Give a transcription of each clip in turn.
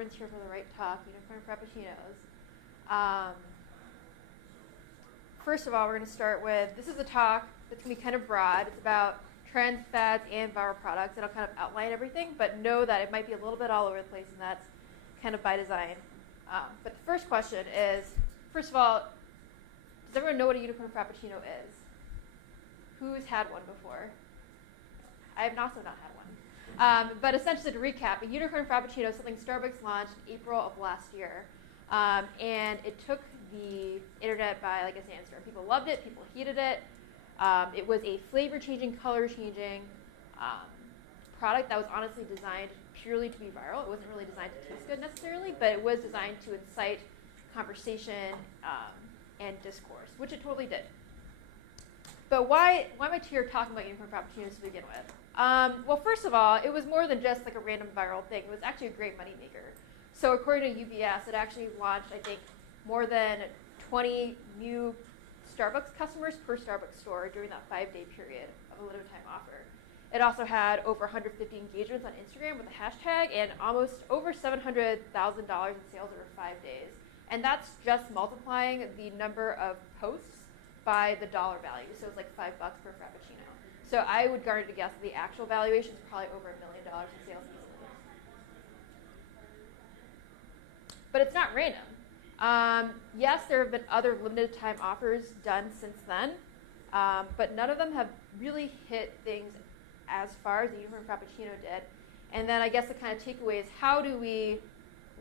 everyone's here for the right talk, unicorn frappuccinos. First of all, we're going to start with, this is a talk that's going to be kind of broad. It's about trends, fads, and viral products. It'll kind of outline everything, but know that it might be a little bit all over the place, and that's kind of by design. But the first question is, first of all, does everyone know what a unicorn frappuccino is? Who's had one before? I have also not had one. But essentially, to recap, a unicorn frappuccino is something Starbucks launched in April of last year. And it took the internet by like a sandstorm. People loved it. People hated it. It was a flavor-changing, color-changing product that was honestly designed purely to be viral. It wasn't really designed to taste good necessarily, but it was designed to incite conversation and discourse, which it totally did. But why am I here talking about unicorn frappuccinos to begin with? Well, first of all, it was more than just like a random viral thing. It was actually a great moneymaker. So according to UBS, it actually launched, I think, more than 20 new Starbucks customers per Starbucks store during that 5-day period of a limited time offer. It also had over 150 engagements on Instagram with a hashtag and almost over $700,000 in sales over 5 days. And that's just multiplying the number of posts by the dollar value. So it's like $5 per Frappuccino. So I would guard to guess that the actual valuation is probably over $1 million in sales easily. But it's not random. Yes, there have been other limited time offers done since then, but none of them have really hit things as far as the Unicorn Frappuccino did. And then I guess the kind of takeaway is, how do we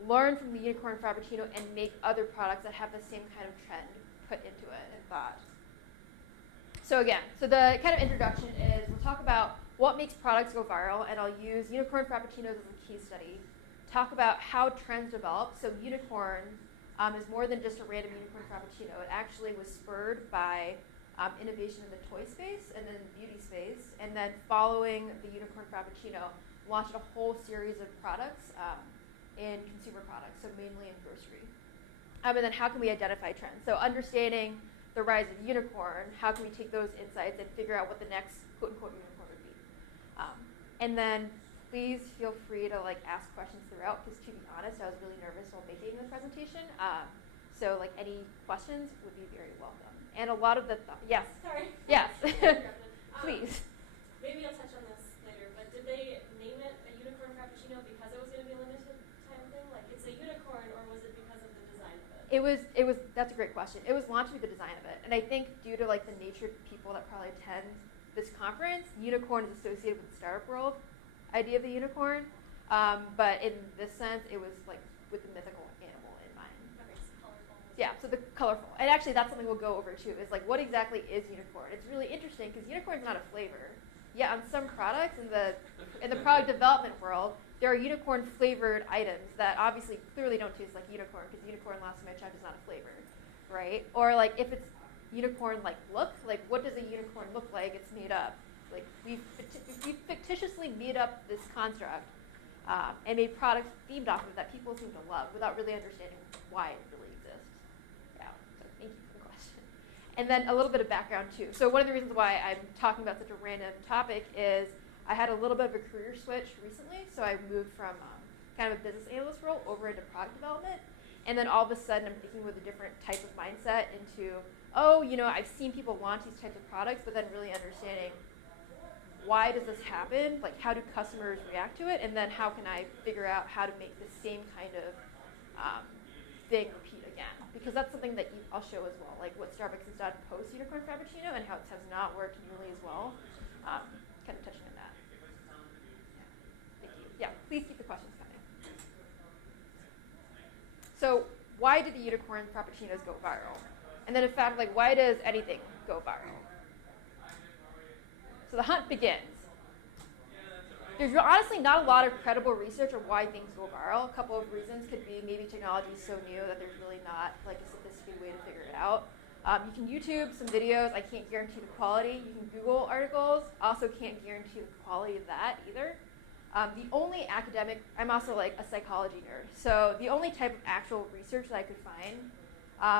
learn from the Unicorn Frappuccino and make other products that have the same kind of trend put into it and thought? So again, the kind of introduction is we'll talk about what makes products go viral, and I'll use Unicorn Frappuccinos as a case study. Talk about how trends develop. So unicorn is more than just a random unicorn frappuccino. It actually was spurred by innovation in the toy space and then the beauty space. And then following the unicorn frappuccino, launched a whole series of products in consumer products, so mainly in grocery. And then how can we identify trends? So understanding the rise of unicorn, how can we take those insights and figure out what the next quote-unquote unicorn would be? And then please feel free to ask questions throughout, because to be honest, I was really nervous while making the presentation. So any questions would be very welcome. And a lot of the yes. Sorry. Yes. Please. Maybe I'll touch on this later, but did they name it a unicorn frappuccino because it was going to be a limited time thing? Like, it's a unicorn, or was it because of the design of it? It was. That's a great question. It was launched with the design of it, and I think due to the nature of people that probably attend this conference, unicorn is associated with the startup world idea of the unicorn, but in this sense, it was with the mythical animal in mind. Okay, so colorful. Yeah, so the colorful, and actually that's something we'll go over too. Is what exactly is unicorn? It's really interesting because unicorn is not a flavor. Yeah, on some products in the product development world, there are unicorn flavored items that obviously clearly don't taste like unicorn, because unicorn, last time I checked, is not a flavor, right? Or if it's unicorn look, what does a unicorn look like? It's made up. We've fictitiously made up this construct and made products themed off of that people seem to love without really understanding why it really exists. Yeah, so thank you for the question. And then a little bit of background too. So one of the reasons why I'm talking about such a random topic is I had a little bit of a career switch recently. So I moved from kind of a business analyst role over into product development. And then all of a sudden I'm thinking with a different type of mindset into, I've seen people launch these types of products, but then really understanding, why does this happen? How do customers react to it? And then how can I figure out how to make the same kind of thing repeat again? Because that's something that I'll show as well, what Starbucks has done post-Unicorn Frappuccino and how it has not worked nearly as well. Kind of touching on that. Thank you. Yeah, please keep the questions coming. So why did the Unicorn Frappuccinos go viral? And then in fact, why does anything go viral? So the hunt begins. There's honestly not a lot of credible research on why things go viral. A couple of reasons could be maybe technology is so new that there's really not a sophisticated way to figure it out. You can YouTube some videos. I can't guarantee the quality. You can Google articles. Also can't guarantee the quality of that either. The only academic, I'm also a psychology nerd, so the only type of actual research that I could find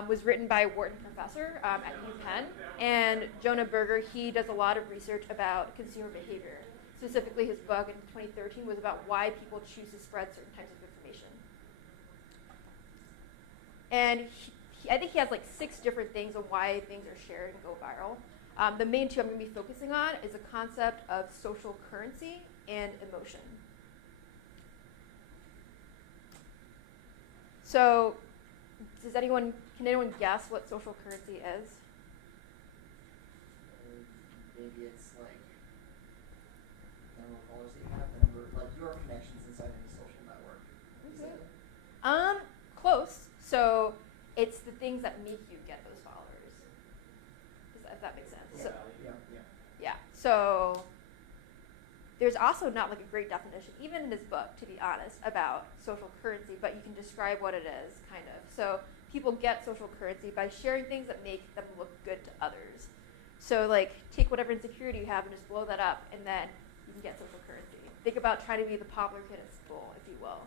was written by a Wharton professor at UPenn, and Jonah Berger. He does a lot of research about consumer behavior. Specifically, his book in 2013 was about why people choose to spread certain types of information. And I think he has like 6 different things on why things are shared and go viral. The main 2 I'm going to be focusing on is the concept of social currency and emotion. So, can anyone guess what social currency is? Maybe it's like the number of followers that you have, the number, like your connections inside any social network. Is that it? Close. So it's the things that make you get those followers. If that makes sense. So, yeah. So there's also not like a great definition, even in his book, to be honest, about social currency, but you can describe what it is, kind of. So people get social currency by sharing things that make them look good to others. So like take whatever insecurity you have and just blow that up, and then you can get social currency. Think about trying to be the popular kid at school, if you will.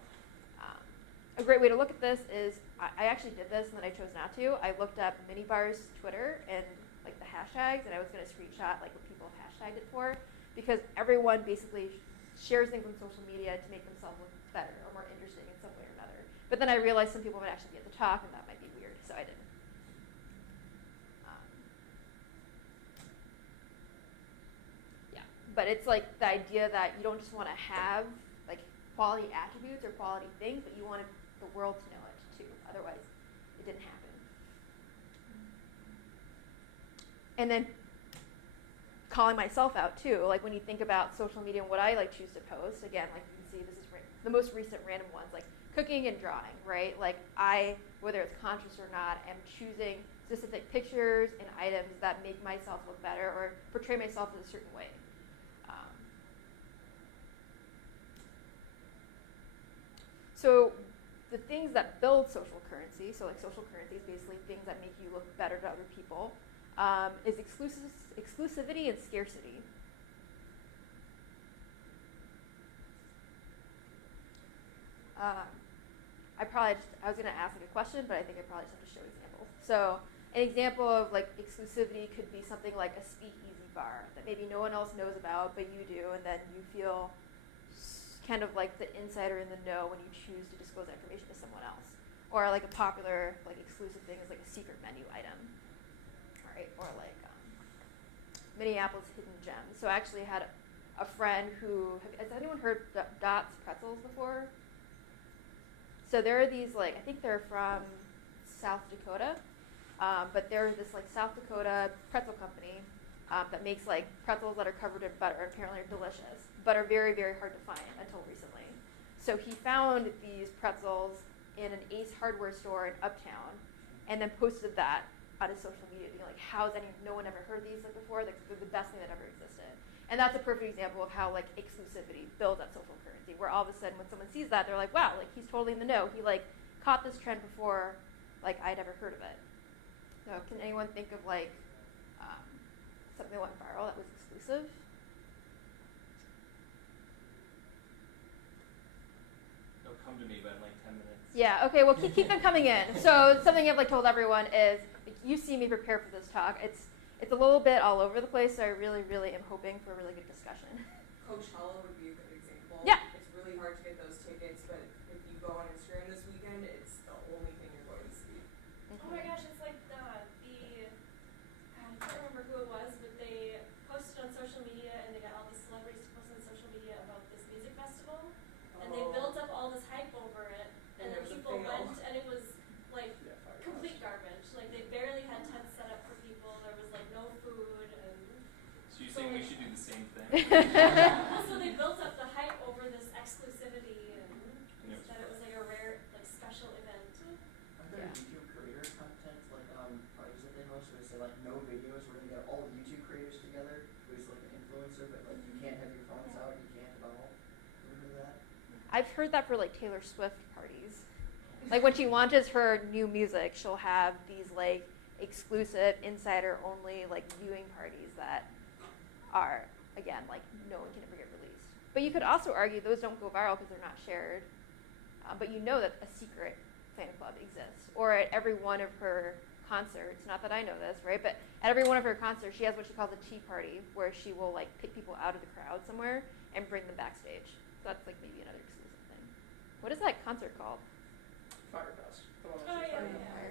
A great way to look at this is, I actually did this and then I chose not to. I looked up Minibar's Twitter and like the hashtags, and I was going to screenshot like what people have hashtagged it for, because everyone basically shares things on social media to make themselves look better or more interesting in some way or another. But then I realized some people might actually be at the talk, and that might be weird, so I didn't. But it's like the idea that you don't just want to have like quality attributes or quality things, but you want the world to know it too. Otherwise, it didn't happen. And then calling myself out too. Like when you think about social media and what I like choose to post, again, like you can see, this is the most recent random ones, like cooking and drawing, right? Like I, whether it's conscious or not, am choosing specific pictures and items that make myself look better or portray myself in a certain way. So the things that build social currency, so like social currency is basically things that make you look better to other people, is exclusivity and scarcity. I was going to ask like a question, but I think I probably just have to show examples. So an example of like exclusivity could be something like a speakeasy bar that maybe no one else knows about, but you do, and then you feel kind of like the insider in the know when you choose to disclose that information to someone else. Or like a popular like exclusive thing is like a secret menu item. All right, or like Minneapolis hidden gems. So I actually had a friend who, has anyone heard Dots pretzels before? So there are these like, I think they're from South Dakota, but they're this like South Dakota pretzel company that makes like pretzels that are covered in butter, and apparently are delicious, but are very, very hard to find until recently. So he found these pretzels in an Ace hardware store in Uptown, and then posted that on his social media, being like, no one ever heard these like before? They're the best thing that ever existed. And that's a perfect example of how like exclusivity builds that social currency, where all of a sudden when someone sees that, they're like, wow, like he's totally in the know. He like caught this trend before like I'd ever heard of it. So can anyone think of like something that went viral that was exclusive? They'll come to me, but in like 10 minutes. Yeah, okay, well keep them coming in. So something I've like told everyone is, like, you see me prepare for this talk. It's a little bit all over the place, so I really, really am hoping for a really good discussion. Coachella would be a good example. Yeah. It's really hard to get those tickets, but if you go on Instagram this weekend, it's the only thing you're going to see. Oh my gosh, it's like God, I can't remember who it was, but they posted on social media, and they got all these celebrities to post on social media about this music festival, and they built up all this hype over it, and then people went, and it was like complete garbage. Like they barely had tents set up for people. There was like no food, and So you're saying we should do the same thing? also they built up the hype over this exclusivity, and that it was like a rare, like special event. Are there YouTube creator content like parties that they host where they say like no videos, we're gonna get all the YouTube creators together who's like an influencer, but like you can't have your phones out, you can't at all. Ever heard of that? I've heard that for like Taylor Swift parties. Like when she launches her new music, she'll have these like exclusive insider only like viewing parties that are, again, like no one can ever get released. But you could also argue those don't go viral because they're not shared. But you know that a secret fan club exists. Or at every one of her concerts, not that I know this, right? But at every one of her concerts, she has what she calls a tea party, where she will like pick people out of the crowd somewhere and bring them backstage. So that's like maybe another exclusive thing. What is that concert called? Firefest. The one Oh that's yeah, Firefest. yeah.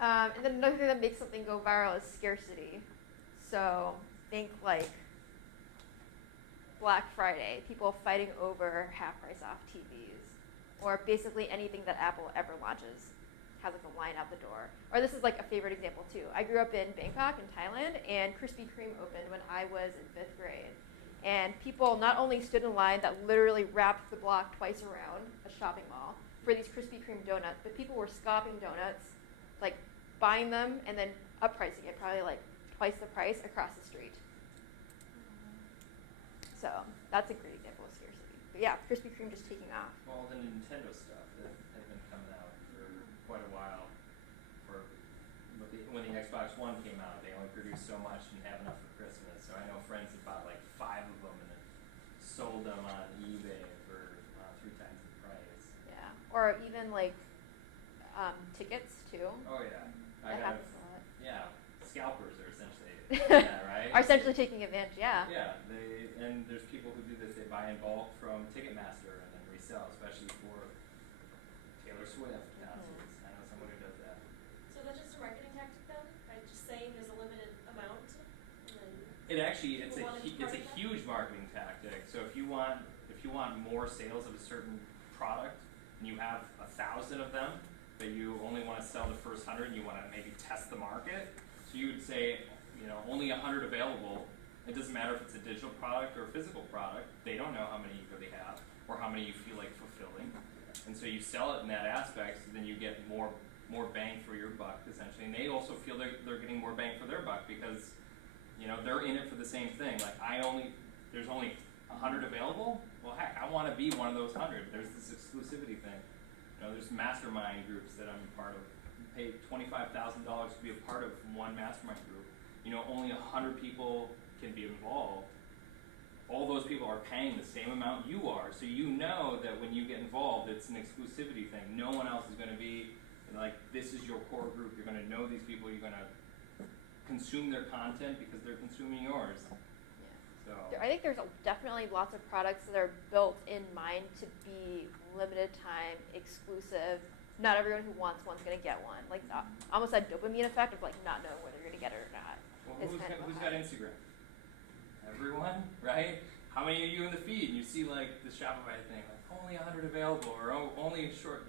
And then another thing that makes something go viral is scarcity. So think like Black Friday, people fighting over half price off TVs, or basically anything that Apple ever launches has like a line out the door. Or this is like a favorite example too. I grew up in Bangkok in Thailand, and Krispy Kreme opened when I was in 5th grade. And people not only stood in line that literally wrapped the block twice around a shopping mall for these Krispy Kreme donuts, but people were scoffing donuts, like buying them and then uppricing it, probably like twice the price across the street. So that's a great example of scarcity. But yeah, Krispy Kreme just taking off. Well, the Nintendo stuff that has been coming out for quite a while. When the Xbox One came out, they only produced so much and didn't have enough for Christmas. So I know friends that bought like 5 of them and then sold them on eBay for 3 times the price. Yeah, or even like tickets too. Oh yeah, That happens a lot. Yeah, scalpers are essentially that, right? Are essentially taking advantage. Yeah. Yeah, and there's people who do this. They buy in bulk from Ticketmaster and then resell, especially for Taylor Swift concerts. I know someone who does that. So that's just a marketing tactic then, by just saying there's a limited amount, and then It's People wanna be part a of that? huge marketing tactic. So if you want more sales of a certain product and you have 1,000 of them, but you only want to sell the first 100 and you want to maybe test the market, so you would say, only 100 available. It doesn't matter if it's a digital product or a physical product. They don't know how many you really have or how many you feel like fulfilling. And so you sell it in that aspect, so then you get more bang for your buck, essentially. And they also feel they're getting more bang for their buck because, they're in it for the same thing. Like, there's only 100 available. Well, heck, I want to be one of those 100. There's this exclusivity thing. There's mastermind groups that I'm a part of. You pay $25,000 to be a part of one mastermind group. Only 100 people can be involved. All those people are paying the same amount you are, so you know that when you get involved, it's an exclusivity thing. No one else is going to be like, this is your core group. You're going to know these people. You're going to consume their content because they're consuming yours. So I think there's definitely lots of products that are built in mind to be limited time, exclusive. Not everyone who wants one's going to get one. Like almost that dopamine effect of like not knowing whether you're going to get it or not. well, is who's kind of got high. Instagram? Everyone, right? How many of you in the feed? And you see like the Shopify thing, like only 100 available, or only a short,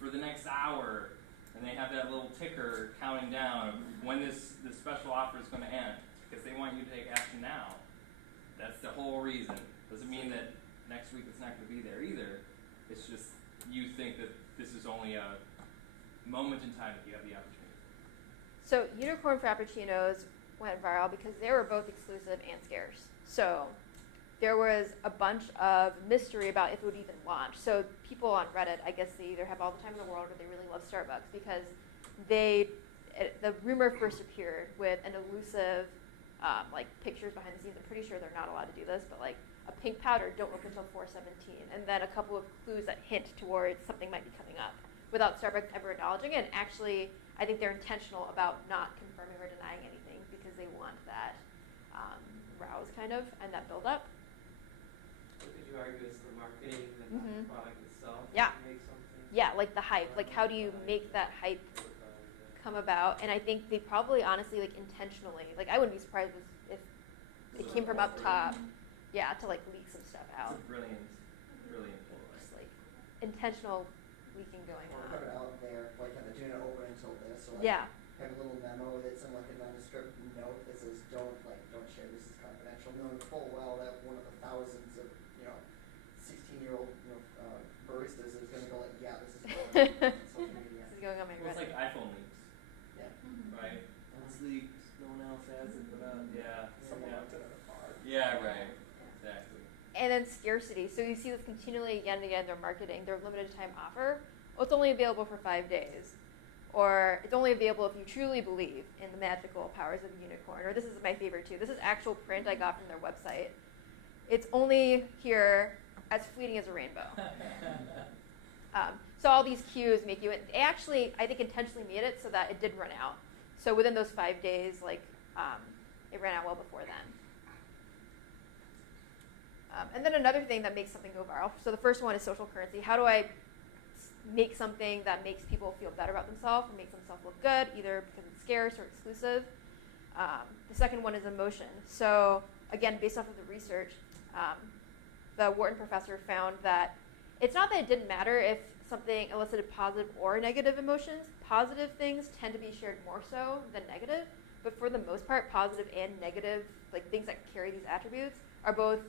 for the next hour, and they have that little ticker counting down of when this special offer is going to end, because they want you to take action now. That's the whole reason. Doesn't mean that next week it's not going to be there either. It's just you think that this is only a moment in time that you have the opportunity. So unicorn frappuccinos went viral because they were both exclusive and scarce. So there was a bunch of mystery about if it would even launch. So people on Reddit, I guess they either have all the time in the world or they really love Starbucks because the rumor first appeared with an elusive, like pictures behind the scenes. I'm pretty sure they're not allowed to do this, but like a pink powder, don't open until 4/17, and then a couple of clues that hint towards something might be coming up without Starbucks ever acknowledging it. And actually, I think they're intentional about not confirming or denying anything because they want that rouse kind of and that build up. What could you argue is the marketing and not Mhm. the product itself? Yeah. Make something. Yeah, like the hype. Like how do you make that hype come about? And I think they probably honestly like intentionally, like I wouldn't be surprised if it came from up top, yeah, to like leak some stuff out. It's a brilliant ploy. Just like intentional leaking going Or on. put it out there, like have the do not open until this, or like Yeah. have a little memo that's in like a nondescript note that says don't share, this is confidential, knowing full well that one of the thousands of 16-year-old baristas is gonna go like, yeah, this is going on social media. This is going on my Well, it's Reddit. like iPhone leaks, Yeah. right? It's leaked. No one else has it, but yeah. Someone Yeah. looked at it at a bar. Yeah, right. Exactly. And then scarcity. So you see this continually again and again. They're marketing their limited time offer. Well, it's only available for 5 days, or it's only available if you truly believe in the magical powers of the unicorn. Or this is my favorite too. This is actual print I got from their website. It's only here as fleeting as a rainbow. So all these cues make you. They actually, I think, intentionally made it so that it did run out. So within those 5 days, it ran out well before then. And then another thing that makes something go viral. So the first one is social currency. How do I make something that makes people feel better about themselves or makes themselves look good, either because it's scarce or exclusive. The second one is emotion. So again, based off of the research, the Wharton professor found that it's not that it didn't matter if something elicited positive or negative emotions. Positive things tend to be shared more so than negative, but for the most part, positive and negative, like things that carry these attributes, are both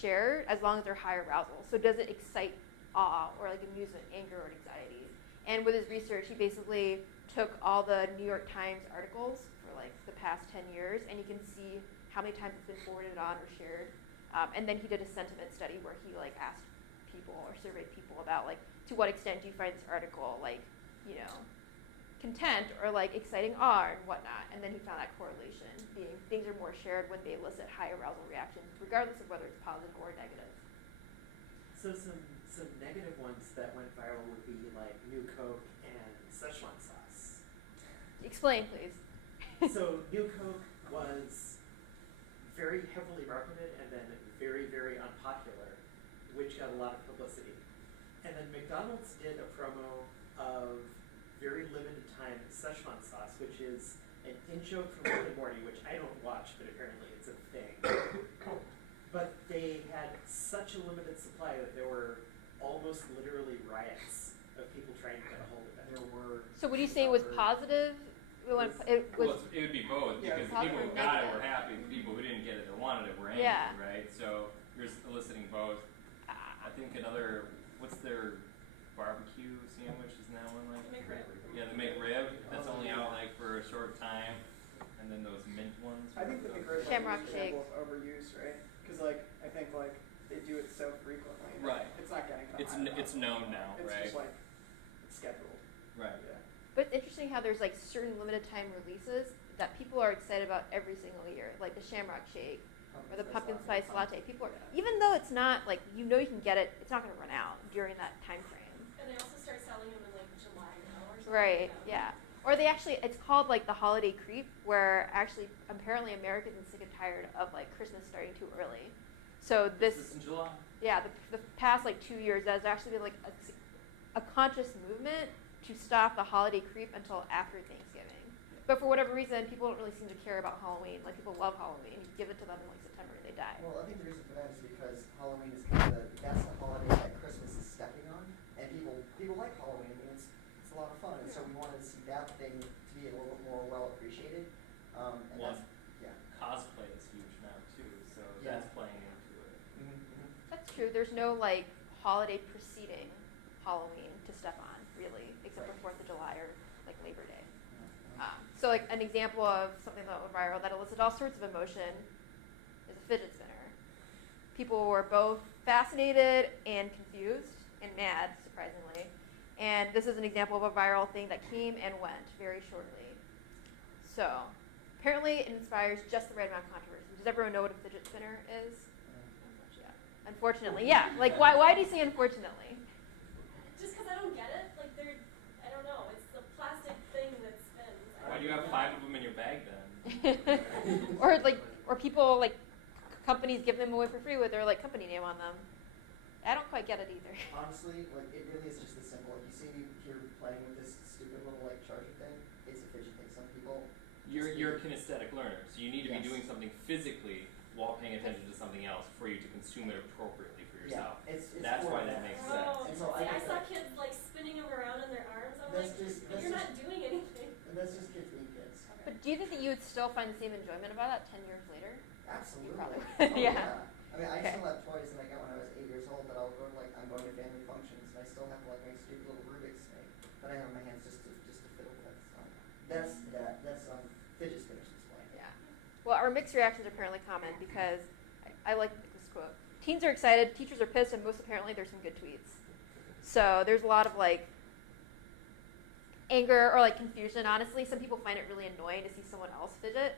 shared as long as they're high arousal. So does it excite awe or like amusement, anger, or anxiety? And with his research, he basically took all the New York Times articles for like the past 10 years, and you can see how many times it's been forwarded on or shared. And then he did a sentiment study where he like asked people or surveyed people about like, to what extent do you find this article like, you know, content or like exciting awe and whatnot. And then he found that correlation being things are more shared when they elicit high arousal reactions, regardless of whether it's positive or negative. So some negative ones that went viral would be like New Coke and Szechuan sauce. Explain, please. So New Coke was very heavily marketed and then very, very unpopular, which got a lot of publicity. And then McDonald's did a promo of very limited time Szechuan sauce, which is an in-joke from Rick and Morty, which I don't watch, but apparently it's a thing. But they had such a limited supply that there were almost literally riots of people trying to get a hold of it. There were. So would you say it was positive? It Well, was it would be both, Yeah, because the positive people who or got it negative. were happy, the people who didn't get it or wanted it were angry, Yeah. right? So you're eliciting both. I think another, what's their barbecue sandwich, isn't that one like? The McRib. Yeah, the McRib, that's only out like for a short time, and then those mint ones. I think the McRib Shamrock is an shake. example of overuse, right? Because like I think like they do it so frequently. that Right. It's not getting. to high It's level. known now, It's right? just like it's scheduled. Right. Yeah. But it's interesting how there's like certain limited time releases that people are excited about every single year, like the Shamrock Shake or the pumpkin spice latte. People are, even though it's not like you know you can get it, it's not going to run out during that time frame. And they also start selling them in like July now or something. Right. like that. Yeah. Or they actually, it's called like the holiday creep, where actually apparently Americans are sick and tired of like Christmas starting too early. So Is this, this in July? yeah, the past like 2 years, there's actually been like a conscious movement to stop the holiday creep until after Thanksgiving. But for whatever reason, people don't really seem to care about Halloween. Like people love Halloween. You give it to them in like September and they die. Well, I think the reason for that is because Halloween is kind of that's the holiday that Christmas is stepping on, and people like Halloween. I mean, it's a lot of fun, and so we wanted to see that thing to be a little bit more well appreciated. And Well, that's yeah. cosplay is huge now too, so Yeah. that's playing into it. Mm-hmm. That's true. There's no like holiday preceding Halloween to step on, really, except Right. for 4th of July or like Labor Day. So like an example of something that went viral that elicited all sorts of emotion is a fidget spinner. People were both fascinated and confused and mad, surprisingly. And this is an example of a viral thing that came and went very shortly. So apparently it inspires just the right amount of controversy. Does everyone know what a fidget spinner is? Yeah. Unfortunately, yeah. Like why do you say unfortunately? Just because I don't get it, like they're, I don't know, it's the plastic thing that spins. Why do you have 5 of them in your bag then? or people like companies give them away for free with their like company name on them. I don't quite get it either. Honestly, like it really is just this simple. Like you see me here playing with this stupid little like charger thing. It's a fidget thing. Some people. You're a kinesthetic learner, so you need to be Yes. doing something physically while paying attention to something else for you to consume it appropriately for yourself. Yeah, it's That's for why that makes sense. Oh, And so see, I I saw kids like spinning them around in their arms. I'm That's like, just- but that's you're just- not doing anything. And that's just kids being kids. But do you think that you would still find the same enjoyment about that 10 years later? Absolutely. probably- Oh, yeah. I mean, I Okay. still have toys that I got when I was 8 years old that I'll go to, like, I'm going to family functions, and I still have, like, my stupid little Rubik's snake that I have in my hands just to fiddle with. So that's fidget spinners display. Yeah. Well, our mixed reactions are apparently common because I like this quote. Teens are excited, teachers are pissed, and most apparently there's some good tweets. So there's a lot of like anger or like confusion, honestly. Some people find it really annoying to see someone else fidget.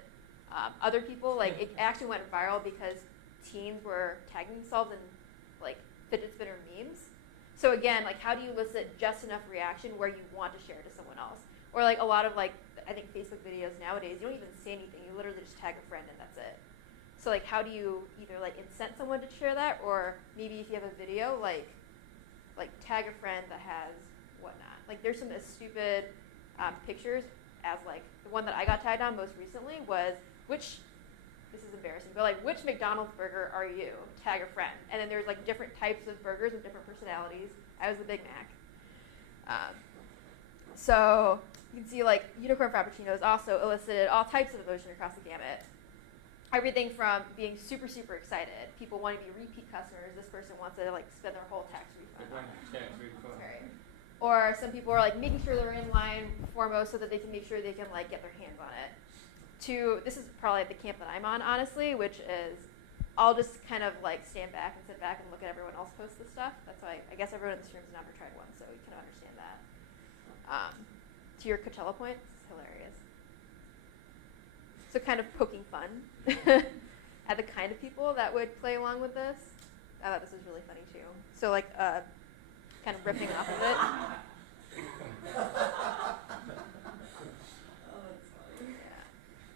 Other people, like, it actually went viral because teens were tagging themselves in like fidget spinner memes. So again, like, how do you elicit just enough reaction where you want to share it to someone else? Or like a lot of like, I think Facebook videos nowadays, you don't even say anything. You literally just tag a friend and that's it. So like, how do you either like incent someone to share that, or maybe if you have a video, like tag a friend that has whatnot. Like there's some stupid pictures, as like the one that I got tagged on most recently was this is embarrassing, but like which McDonald's burger are you? Tag a friend. And then there's like different types of burgers with different personalities. I was the Big Mac. So you can see like unicorn frappuccinos also elicited all types of emotion across the gamut. Everything from being super, super excited, people wanting to be repeat customers. This person wants to like spend their whole tax refund. Right. Or some people are like making sure they're in line foremost so that they can make sure they can like get their hands on it. This is probably the camp that I'm on, honestly, which is I'll just kind of like stand back and sit back and look at everyone else post this stuff. That's why I guess everyone in this room has never tried one, so you can understand that. To your Coachella point, this is hilarious. So kind of poking fun at the kind of people that would play along with this. I thought this was really funny too. So like kind of ripping off of it.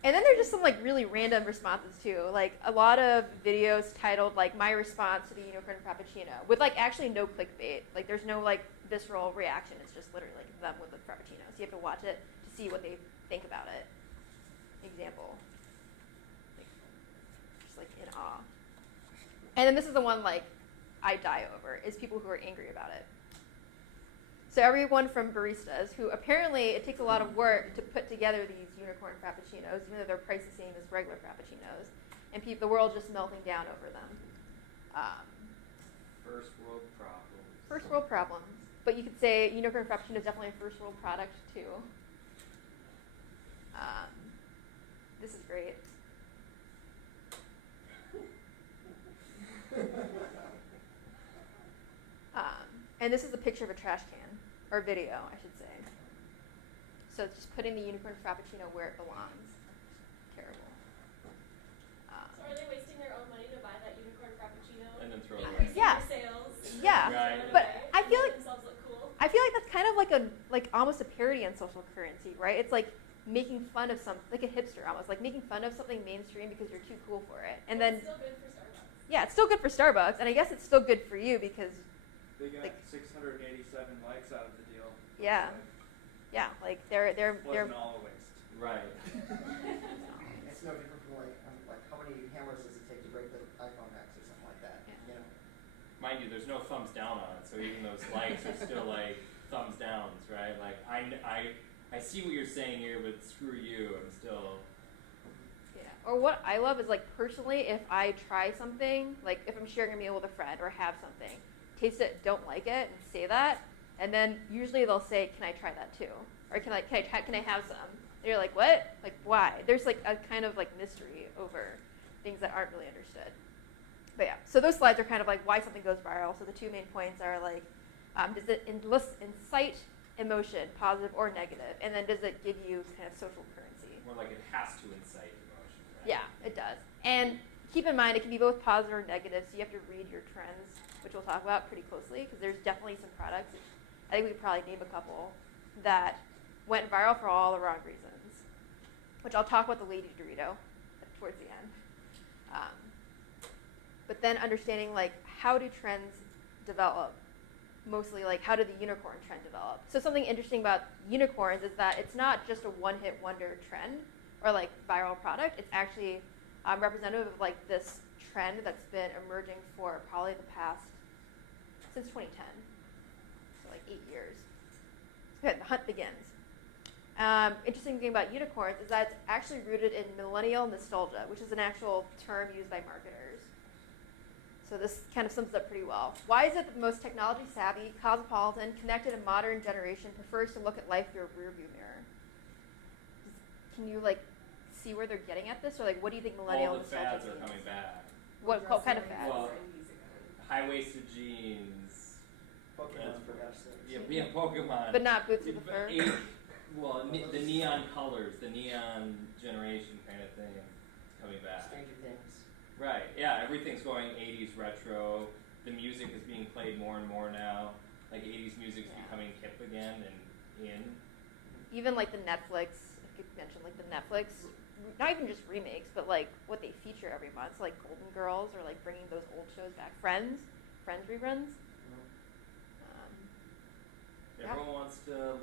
And then there's just some like really random responses too. Like a lot of videos titled like my response to the unicorn frappuccino with like actually no clickbait. Like there's no like visceral reaction. It's just literally like them with the frappuccino. So you have to watch it to see what they think about it. Example. Like, just like in awe. And then this is the one like I die over is people who are angry about it. So everyone from baristas who apparently it takes a lot of work to put together these unicorn frappuccinos, even though they're priced the same as regular frappuccinos, and the world just melting down over them. First world problems. First world problems. But you could say unicorn frappuccino is definitely a first world product too. This is great. And this is a picture of a trash can, or video, I should say. So it's just putting the unicorn frappuccino where it belongs. Terrible. So are they wasting their own money to buy that unicorn frappuccino? And then throw it away. Increasing Yeah. their sales. Yeah, Right. but away, I feel make like themselves look cool. I feel like that's kind of like almost a parody on social currency, right? It's like making fun of something, like a hipster almost, like making fun of something mainstream because you're too cool for it. And then It's still good for Starbucks. yeah, it's still good for Starbucks, and I guess it's still good for you because They got like 687 likes out of the deal. yeah, yeah, like they're Wasn't all a waste. Right. It's no different from like how many hammers does it take to break the iPhone X or something like that, Yeah. you know? Mind you, there's no thumbs down on it, so even those likes are still like thumbs downs, right? Like I see what you're saying here, but screw you, I'm still. yeah. Or what I love is like personally, if I try something, like if I'm sharing a meal with a friend or have something, taste it, don't like it, and say that, and then usually they'll say, "Can I try that too?" Or can I have some? And you're like, "What? Like why?" There's like a kind of like mystery over things that aren't really understood. But yeah, so those slides are kind of like why something goes viral. So the two main points are like, does it incite emotion, positive or negative? And then does it give you kind of social currency? More like it has to incite emotion, right? Yeah, it does. And keep in mind, it can be both positive or negative, so you have to read your trends, which we'll talk about pretty closely, because there's definitely some products, I think we could probably name a couple, that went viral for all the wrong reasons, which I'll talk about the Lady Dorito towards the end. But then understanding, like, how do trends develop? Mostly, like, how did the unicorn trend develop? So something interesting about unicorns is that it's not just a one-hit wonder trend or, like, viral product. It's actually representative of, like, this trend that's been emerging for probably the past, since 2010. So, like, 8 years. Okay, the hunt begins. Interesting thing about unicorns is that it's actually rooted in millennial nostalgia, which is an actual term used by marketers. So this kind of sums it up pretty well. Why is it that the most technology savvy, cosmopolitan, connected, and modern generation prefers to look at life through a rearview mirror? Can you like see where they're getting at this, or like what do you think millennial All the nostalgia fads are means? coming back. What kind of fads? Well, high-waisted jeans. Pokemon, for gosh sake. Yeah, Pokemon. But not boots with the fur. Well, the neon colors, the neon generation kind of thing is coming back. Stranger Things. Right, yeah, everything's going 80s retro. The music is being played more and more now. Like 80s music's becoming hip again and in. Even like the Netflix, if you mentioned like the Netflix, not even just remakes, but like what they feature every month, so, like Golden Girls or like bringing those old shows back. Friends reruns. Everyone wants to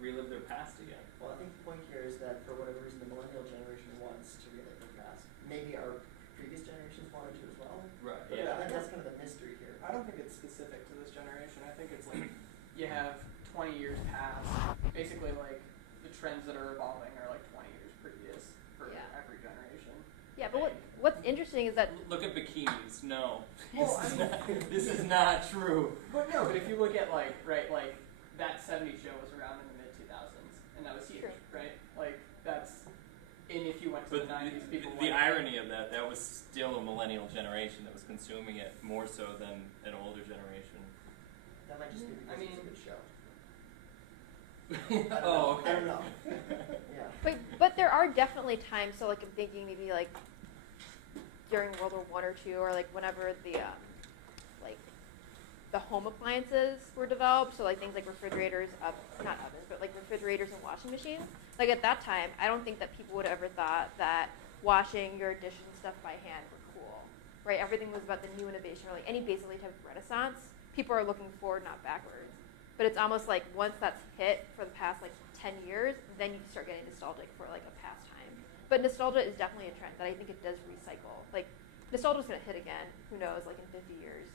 relive their past again. Well, I think the point here is that for whatever reason, the millennial generation wants to relive their past. Maybe our previous generations wanted to as well. Right. But Yeah. I think that's kind of the mystery here. I don't think it's specific to this generation. I think it's like you have 20 years past, basically like the trends that are evolving are like 20 years previous for Yeah. every generation. Yeah, but what's interesting is that Look at bikinis. No. Well, I mean- This is not true. But no, but if you look at like that 70s show was around in the mid 2000s, and that was huge, True. right? Like that's, and if you went to But the 90s, people the liked it. irony of that was still a millennial generation that was consuming it more so than an older generation. That might just be because I mean- it's a good show. Oh, okay. I don't know. Yeah. but there are definitely times. So like I'm thinking maybe like during World War I or II, or like whenever the like the home appliances were developed. So like things like refrigerators, not ovens, but like refrigerators and washing machines. Like at that time, I don't think that people would have ever thought that washing your dishes and stuff by hand were cool, right? Everything was about the new innovation, or like any basically type of renaissance. People are looking forward, not backwards. But it's almost like once that's hit for the past like 10 years, then you start getting nostalgic for like a past time. But nostalgia is definitely a trend that I think it does recycle. Like nostalgia's gonna hit again. Who knows? Like in 50 years.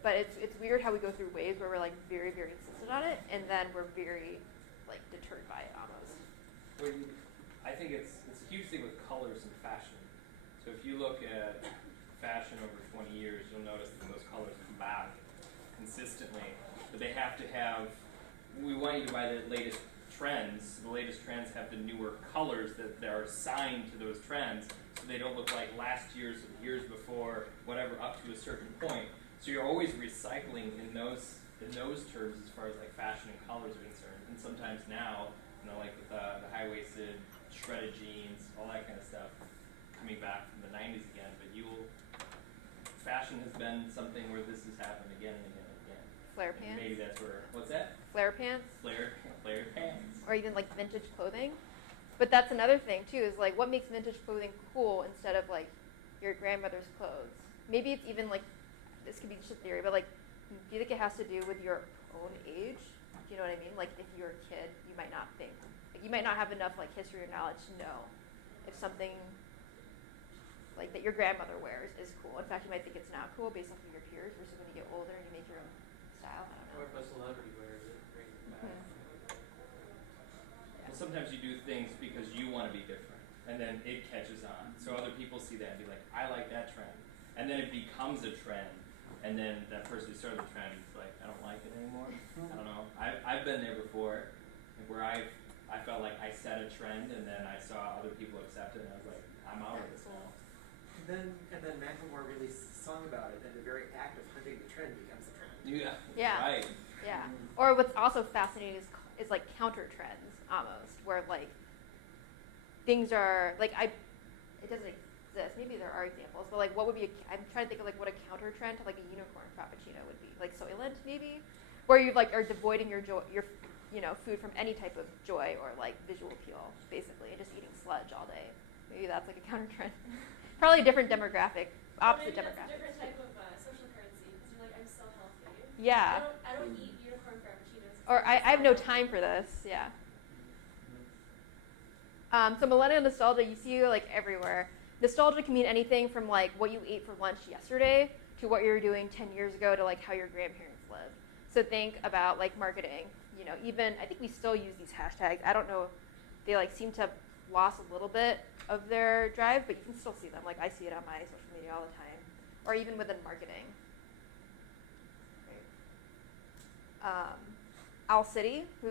But it's weird how we go through waves where we're like very, very insistent on it, and then we're very like deterred by it almost. I think it's a huge thing with colors and fashion. So if you look at fashion over 20 years, you'll notice that those colors come back consistently. But they have to have, we want you to buy the latest trends. The latest trends have the newer colors that are assigned to those trends, so they don't look like last year's or the years before, whatever, up to a certain point. So you're always recycling in those terms as far as like fashion and colors are concerned. And sometimes now, like with the high-waisted shredded jeans, all that kind of stuff, coming back from the 90s again. But fashion has been something where this has happened again and again and again. Flare And pants. maybe that's where, what's that? Flare pants. Flared pants. Or even like vintage clothing. But that's another thing too, is like what makes vintage clothing cool instead of like your grandmother's clothes. Maybe it's even like, this could be just a theory, but like, do you think it has to do with your own age? Do you know what I mean? Like if you're a kid, you might not think, like you might not have enough like history or knowledge to know if something like that your grandmother wears is cool. In fact, you might think it's not cool based off of your peers versus when you get older and you make your own style. I don't know. Or if a celebrity wears it, brings it back. Well, sometimes you do things because you want to be different, and then it catches on. So other people see that and be like, I like that trend. And then it becomes a trend, and then that person who started the trend is like, I don't like it anymore. I don't know. I've been there before, where I felt like I set a trend, and then I saw other people accept it, and I was like, I'm out of this now. And then Macklemore released a song about it, and the very act of hunting the trend becomes a trend. Yeah. Yeah. Right. Yeah. Or what's also fascinating is like counter trends almost, where like things are like it doesn't exist. Maybe there are examples, but like what would be? I'm trying to think of like what a counter trend to like a unicorn frappuccino would be, like Soylent maybe, where you like are devoiding your food from any type of joy or like visual appeal, basically, and just eating sludge all day. Maybe that's like a counter trend. Probably a different demographic, opposite Maybe demographic. That's a different type of social currency because you're like, I'm so healthy. Yeah. I don't eat unicorn frappuccinos. Or I have no time for this. Yeah. So millennial nostalgia, you see like everywhere. Nostalgia can mean anything from like what you ate for lunch yesterday to what you were doing 10 years ago to like how your grandparents lived. So think about like marketing. Even I think we still use these hashtags. I don't know, they like seem to have lost a little bit of their drive, but you can still see them. Like I see it on my social media all the time, or even within marketing. Right. Al City, who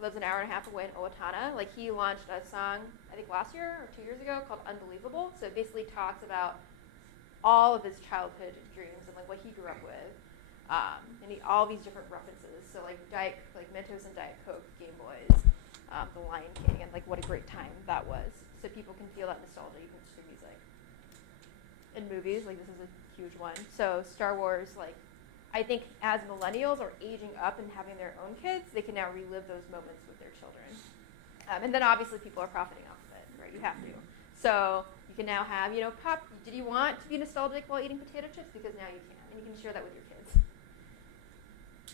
lives an hour and a half away in Owatonna, like he launched a song I think last year or 2 years ago called "Unbelievable." So it basically talks about all of his childhood dreams and like what he grew up with, and all these different references. So like Mentos and Diet Coke, Game Boys, The Lion King, and like what a great time that was. So people can feel that nostalgia even through music. In movies, like this is a huge one. So Star Wars, like I think as millennials are aging up and having their own kids, they can now relive those moments with their children. And then obviously people are profiting off of it, right? You have to. So you can now have, Pop, did you want to be nostalgic while eating potato chips? Because now you can, and you can share that with your kids.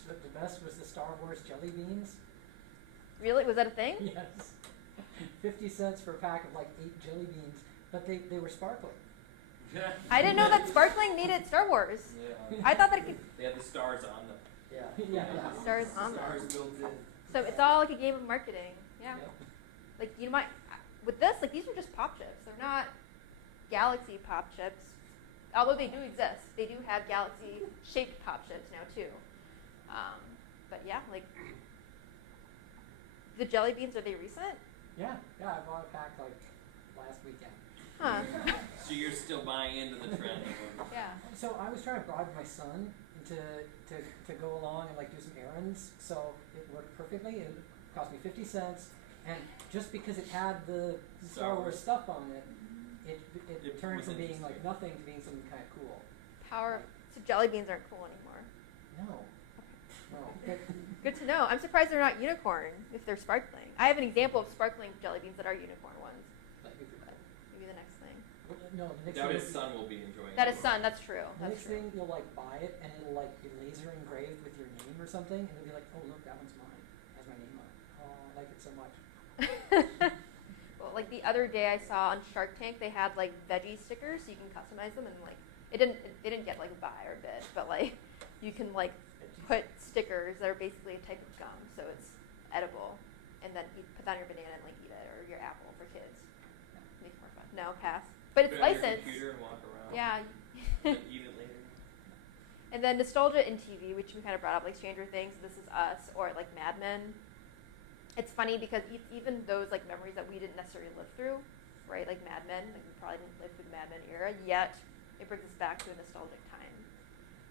the best was the Star Wars jelly beans. Really? Was that a thing? Yes. 50 cents for a pack of like 8 jelly beans, but they were sparkling. I didn't know that sparkling needed Star Wars. Yeah. I thought that it could They had the stars on them. Yeah. Yeah. stars on them. Stars built in. So it's all like a game of marketing. Yeah. Yep. Like you might with this, like these are just pop chips. They're not Galaxy pop chips. Although they do exist. They do have Galaxy shaped pop chips now too. But yeah, like the jelly beans, are they recent? Yeah, I bought a pack like last weekend. Huh. So you're still buying into the trend of them. Yeah. So I was trying to bribe my son to go along and like do some errands, so it worked perfectly. It cost me 50 cents, and just because it had the Star Wars stuff on it, it turned was from being interesting. like nothing to being something kind of cool. So jelly beans aren't cool anymore. No. Good to know. I'm surprised they're not unicorn if they're sparkling. I have an example of sparkling jelly beans that are unicorn ones. That'd be But maybe the next thing. No, the next Now thing his son will be enjoying That it. is sun. That's true. The That's next true. thing you'll like buy it and it'll like be laser engraved with your name or something, and it'll be like, oh look, that one's mine. It has my name on it. Oh, I like it so much. Well, like the other day I saw on Shark Tank, they had like veggie stickers, so you can customize them, and like they didn't get like a buy or bid, but like you can like put stickers that are basically a type of gum, so it's edible, and then you put that on your banana and like eat it, or your apple for kids. Makes more fun. No, pass. But it's Put it on your licensed. computer and walk around. Yeah. And eat it later. And then nostalgia in TV, which we kind of brought up, like Stranger Things, This Is Us, or like Mad Men. It's funny because even those like memories that we didn't necessarily live through, right? Like Mad Men, like we probably didn't live through the Mad Men era, yet it brings us back to a nostalgic time.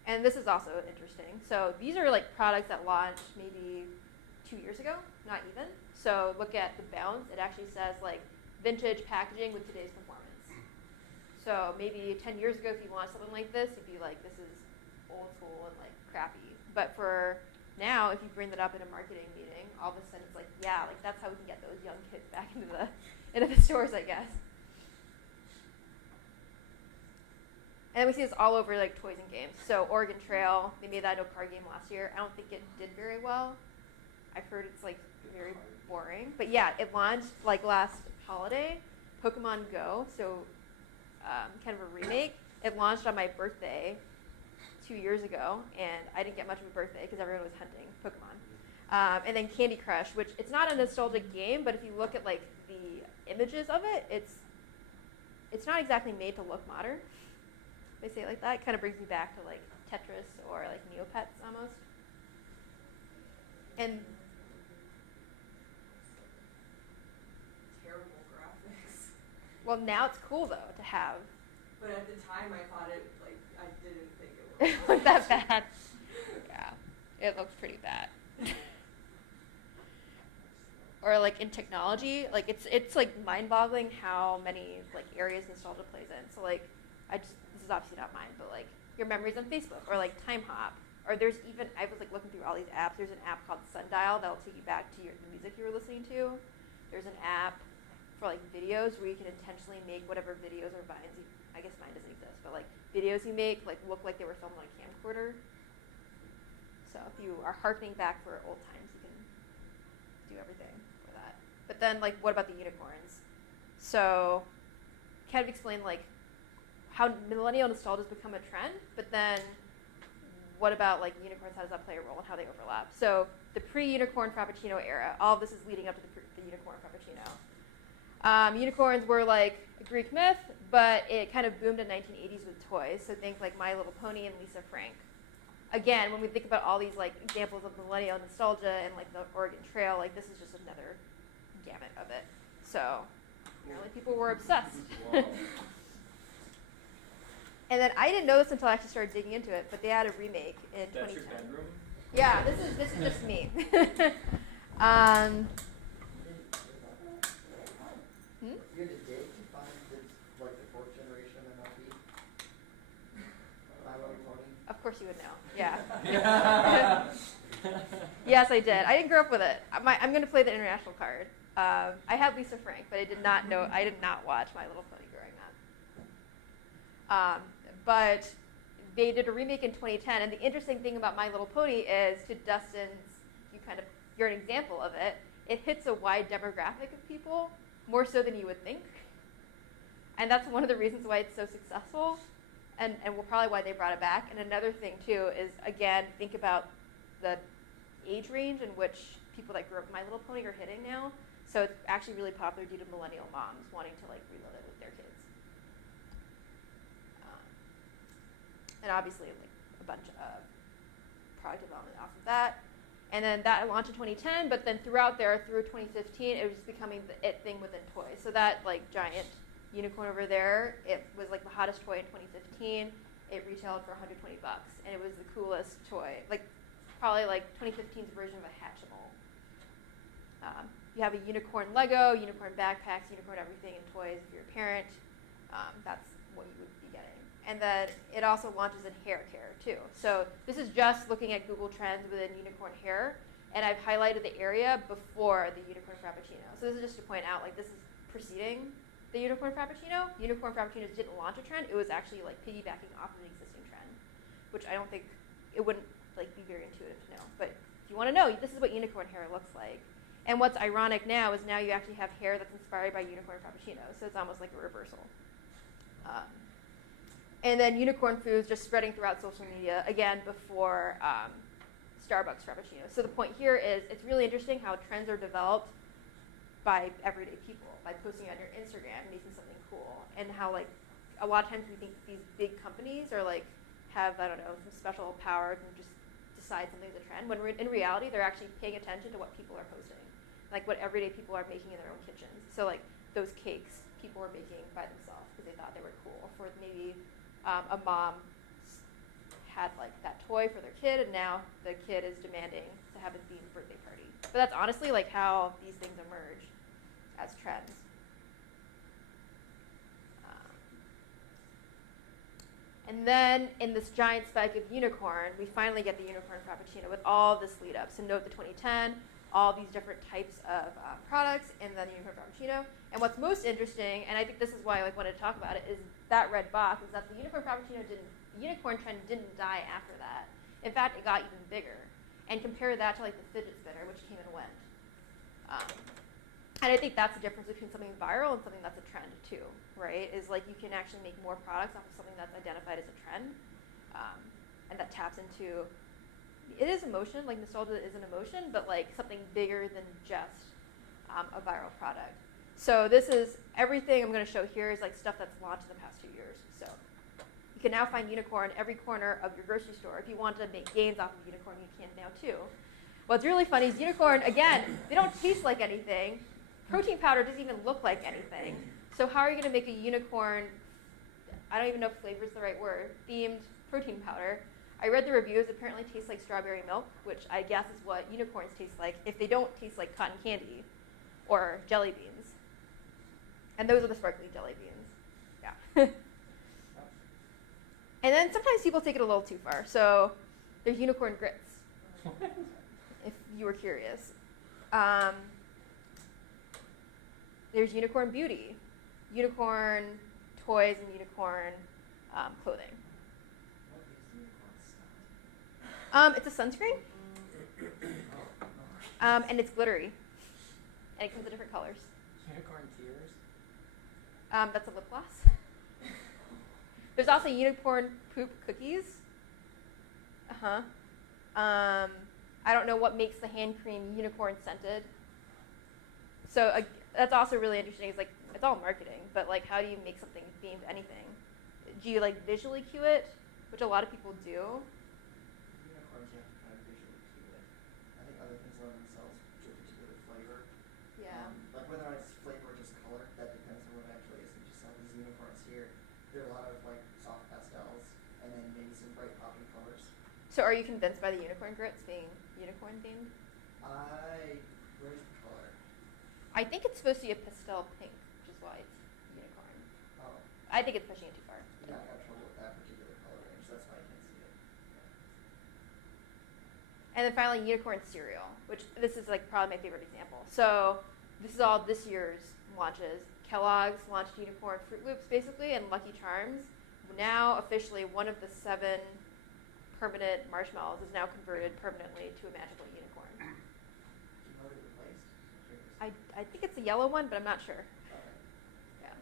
And this is also interesting. So these are like products that launched maybe 2 years ago, not even. So look at the Bounce. It actually says like vintage packaging with today's performance. So maybe 10 years ago, if you launched something like this, you'd be like, this is old school and like crappy. But for now, if you bring that up in a marketing meeting, all of a sudden it's like, yeah, like that's how we can get those young kids back into the stores, I guess. And then we see this all over like toys and games. So Oregon Trail, they made that into a card game last year. I don't think it did very well. I've heard it's like very boring. But yeah, it launched like last holiday, Pokemon Go. So kind of a remake. It launched on my birthday 2 years ago, and I didn't get much of a birthday because everyone was hunting Pokemon. And then Candy Crush, which it's not a nostalgic game, but if you look at like the images of it, it's not exactly made to look modern. If I say it like that, it kind of brings me back to like Tetris or like Neopets almost. And Terrible graphics. well, now it's cool though to have. But at the time, I thought it, like, I didn't think it It was. looked that bad. Yeah, it looks pretty bad. Or like in technology, like it's like mind-boggling how many like areas nostalgia plays in. So like, this is obviously not mine, but like your memories on Facebook or like Time Hop, or there's even I was like looking through all these apps. There's an app called Sundial that'll take you back to the music you were listening to. There's an app for like videos where you can intentionally make whatever videos or vines. I guess mine doesn't exist, but like videos you make like look like they were filmed on a camcorder. So if you are harkening back for old times, you can do everything for that. But then like, what about the unicorns? So kind of explain like how millennial nostalgia has become a trend, but then what about like unicorns? How does that play a role and how they overlap? So the pre-unicorn Frappuccino era, all of this is leading up to the unicorn Frappuccino. Unicorns were like a Greek myth, but it kind of boomed in the 1980s with toys. So think like My Little Pony and Lisa Frank. Again, when we think about all these like examples of millennial nostalgia and like the Oregon Trail, like this is just another gamut of it. So apparently people were obsessed. And then I didn't know this until I actually started digging into it, but they had a remake in That's 2010. your bedroom? Yeah, this is just me. You had to dig to find this, like the fourth generation MLB. My Little Pony. Of course you would know. Yeah. Yes, I did. I didn't grow up with it. I'm going to play the international card. I had Lisa Frank, but I did not know. I did not watch My Little Pony growing up. But they did a remake in 2010, and the interesting thing about My Little Pony is, to Dustin's, you're an example of it. It hits a wide demographic of people, more so than you would think, and that's one of the reasons why it's so successful, and probably why they brought it back. And another thing too is, again, think about the age range in which people that grew up with My Little Pony are hitting now. So it's actually really popular due to millennial moms wanting to like relive it with their kids. And obviously like a bunch of product development off of that. And then that launched in 2010, but then throughout there, through 2015, it was just becoming the it thing within toys. So that like giant unicorn over there, it was like the hottest toy in 2015. It retailed for $120, and it was the coolest toy. Like probably like 2015's version of a Hatchimal. You have a unicorn Lego, unicorn backpacks, unicorn everything in toys. If you're a parent, that's what you would be getting. And then it also launches in hair care too. So this is just looking at Google Trends within unicorn hair, and I've highlighted the area before the unicorn Frappuccino. So this is just to point out, like, this is preceding the unicorn Frappuccino. Unicorn Frappuccinos didn't launch a trend. It was actually like piggybacking off of an existing trend, which I don't think, it wouldn't like be very intuitive to know. But if you want to know, this is what unicorn hair looks like. And what's ironic now is now you actually have hair that's inspired by unicorn Frappuccino, so it's almost like a reversal. And then unicorn foods just spreading throughout social media, again, before Starbucks Frappuccino. So the point here is, it's really interesting how trends are developed by everyday people, by posting on your Instagram, making something cool, and how like a lot of times we think these big companies are like, have, I don't know, some special power to just decide something's a trend, when in reality they're actually paying attention to what people are posting, like what everyday people are making in their own kitchens. So like those cakes people were making by themselves because they thought they were cool, for maybe a mom had like that toy for their kid, and now the kid is demanding to have a themed birthday party. But that's honestly like how these things emerge as trends. And then in this giant spike of unicorn, we finally get the unicorn Frappuccino with all this lead up. So note the 2010, all these different types of products, and then the unicorn Frappuccino. And what's most interesting, and I think this is why I wanted to talk about it, is that red box, is that the unicorn Frappuccino the unicorn trend didn't die after that. In fact, it got even bigger. And compare that to like the fidget spinner, which came and went. And I think that's the difference between something viral and something that's a trend too, right? Is like you can actually make more products off of something that's identified as a trend, and that taps into, it is emotion, like nostalgia is an emotion, but like something bigger than just a viral product. So this is everything I'm going to show here is like stuff that's launched in the past 2 years. So you can now find unicorn every corner of your grocery store. If you want to make gains off of unicorn, you can now too. What's really funny is unicorn, again, they don't taste like anything. Protein powder doesn't even look like anything. So how are you going to make a unicorn, I don't even know if flavor is the right word, themed protein powder? I read the reviews, apparently it tastes like strawberry milk, which I guess is what unicorns taste like if they don't taste like cotton candy or jelly beans. And those are the sparkly jelly beans. Yeah. And then sometimes people take it a little too far. So there's unicorn grits, if you were curious. There's unicorn beauty, unicorn toys, and unicorn clothing. It's a sunscreen, and it's glittery, and it comes in different colors. Unicorn tears. That's a lip gloss. There's also unicorn poop cookies. I don't know what makes the hand cream unicorn scented. So that's also really interesting. It's like, it's all marketing, but like, how do you make something themed anything? Do you like visually cue it, which a lot of people do? Unicorns, you have to kind of visually cue it. I think other things lend themselves to a particular flavor. Yeah. Like whether or not it's flavor or just color, that depends on what it actually is. We just have these unicorns here. There are a lot of like soft pastels, and then maybe some bright popping colors. So are you convinced by the unicorn grits being unicorn themed? Where's the color? I think it's supposed to be a pastel pink, which is why it's unicorn. Oh, I think it's pushing it too far. yeah, I got trouble with that particular color range. That's why I can't see it. And then finally, unicorn cereal, which this is like probably my favorite example. So this is all this year's launches. Kellogg's launched unicorn Fruit Loops basically, and Lucky Charms now officially one of the 7 permanent marshmallows is now converted permanently to a magical unicorn. Do you know what it replaced? I think it's a yellow one, but I'm not sure. Okay. Yeah.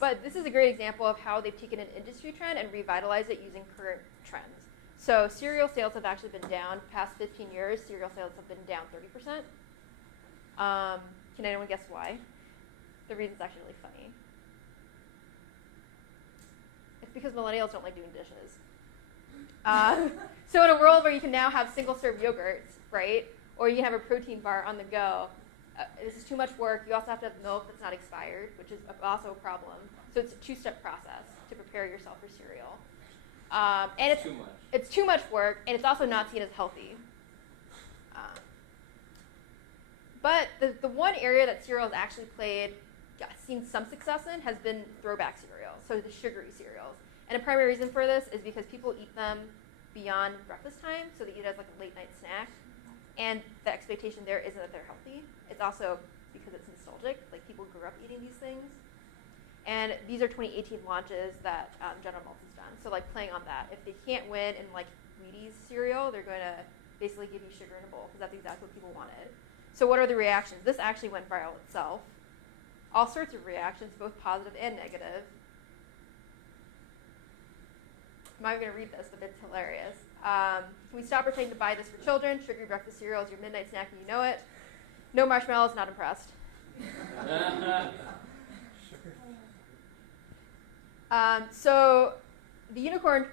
But this is a great example of how they've taken an industry trend and revitalized it using current trends. So cereal sales have actually been down. Past 15 years, cereal sales have been down 30%. Can anyone guess why? The reason's actually really funny. It's because millennials don't like doing dishes. So in a world where you can now have single-serve yogurts, right, or you can have a protein bar on the go, this is too much work. You also have to have milk that's not expired, which is also a problem. So it's a 2-step process to prepare yourself for cereal. And it's Too much. It's too much work, and it's also not seen as healthy. But the one area that cereal has actually seen some success in has been throwback cereals, so the sugary cereals. And a primary reason for this is because people eat them beyond breakfast time, so they eat it as like a late night snack. And the expectation there isn't that they're healthy. It's also because it's nostalgic, like people grew up eating these things. And these are 2018 launches that General Mills has done. So like playing on that, if they can't win in like Wheaties cereal, they're going to basically give you sugar in a bowl because that's exactly what people wanted. So what are the reactions? This actually went viral itself. All sorts of reactions, both positive and negative. I'm not even going to read this, but it's hilarious. Can we stop pretending to buy this for children? Sugary breakfast cereal is your midnight snack and you know it. No marshmallows, not impressed. So the unicorn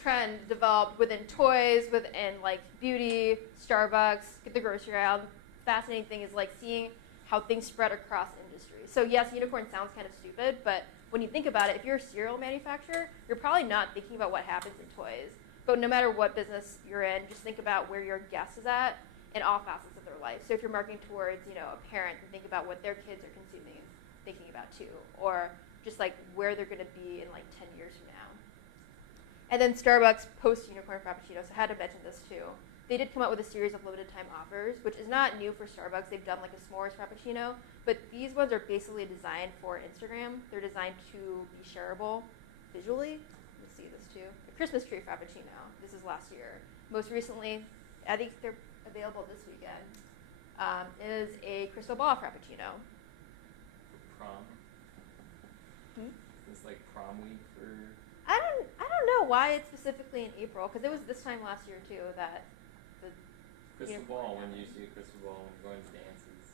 trend developed within toys, within like beauty, Starbucks, get the grocery aisle. Fascinating thing is like seeing how things spread across industries. So yes, unicorn sounds kind of stupid, but when you think about it, if you're a cereal manufacturer, you're probably not thinking about what happens in toys. But no matter what business you're in, just think about where your guest is at in all facets of their life. So if you're marketing towards, a parent, then think about what their kids are consuming and thinking about too, or just like where they're going to be in like 10 years from now. And then Starbucks post-unicorn Frappuccinos, I had to mention this too. They did come out with a series of limited time offers, which is not new for Starbucks. They've done like a s'mores Frappuccino, but these ones are basically designed for Instagram. They're designed to be shareable visually. Let's see this too. The Christmas tree Frappuccino. This is last year. Most recently, I think they're available this weekend, is a crystal ball Frappuccino. Prom. It's like prom week for. I don't know why it's specifically in April, because it was this time last year too that the Crystal ball, when you see a crystal ball when you're going to dances.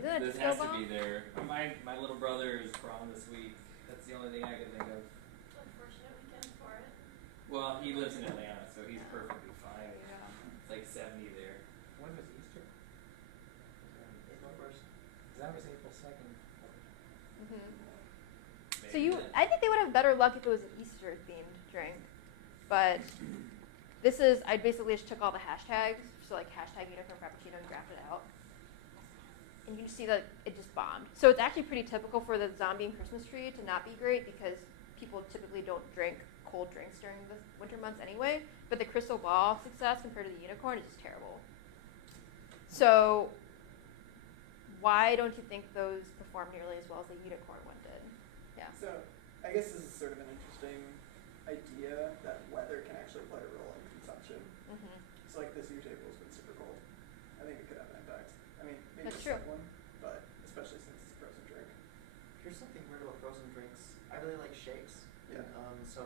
Isn't it This disco has ball? to be there. My little brother is prom this week. That's the only thing I can think of. Unfortunate weekend for it. Well, he lives in Atlanta, so he's perfectly fine. Yeah. It's like 70 there. When was Easter? April 1st. That was April 2nd. Mm-hmm. So Maybe I think they would have better luck if it was an Easter themed drink, but I basically just took all the hashtags, so like hashtag unicorn Frappuccino and graphed it out, and you can see that it just bombed. So it's actually pretty typical for the zombie and Christmas tree to not be great because people typically don't drink cold drinks during the winter months anyway. But the crystal ball success compared to the unicorn is just terrible. So why don't you think those perform nearly as well as the unicorn one did? Yeah. So I guess this is sort of an interesting idea that weather can actually play a role in consumption. Mm-hmm. So like this U table has been super cold. I think it could have an impact. I mean, maybe That's a true. slight one, but especially since it's a frozen drink. Here's something weird about frozen drinks. I really like shakes. Yeah. So